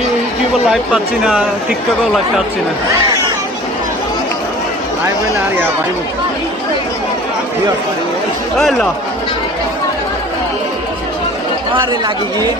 ইউটিউবে লাইভ পাচ্ছি না, টিকটকেও লাইভ পাচ্ছি না। আরে লাগে গিয়ে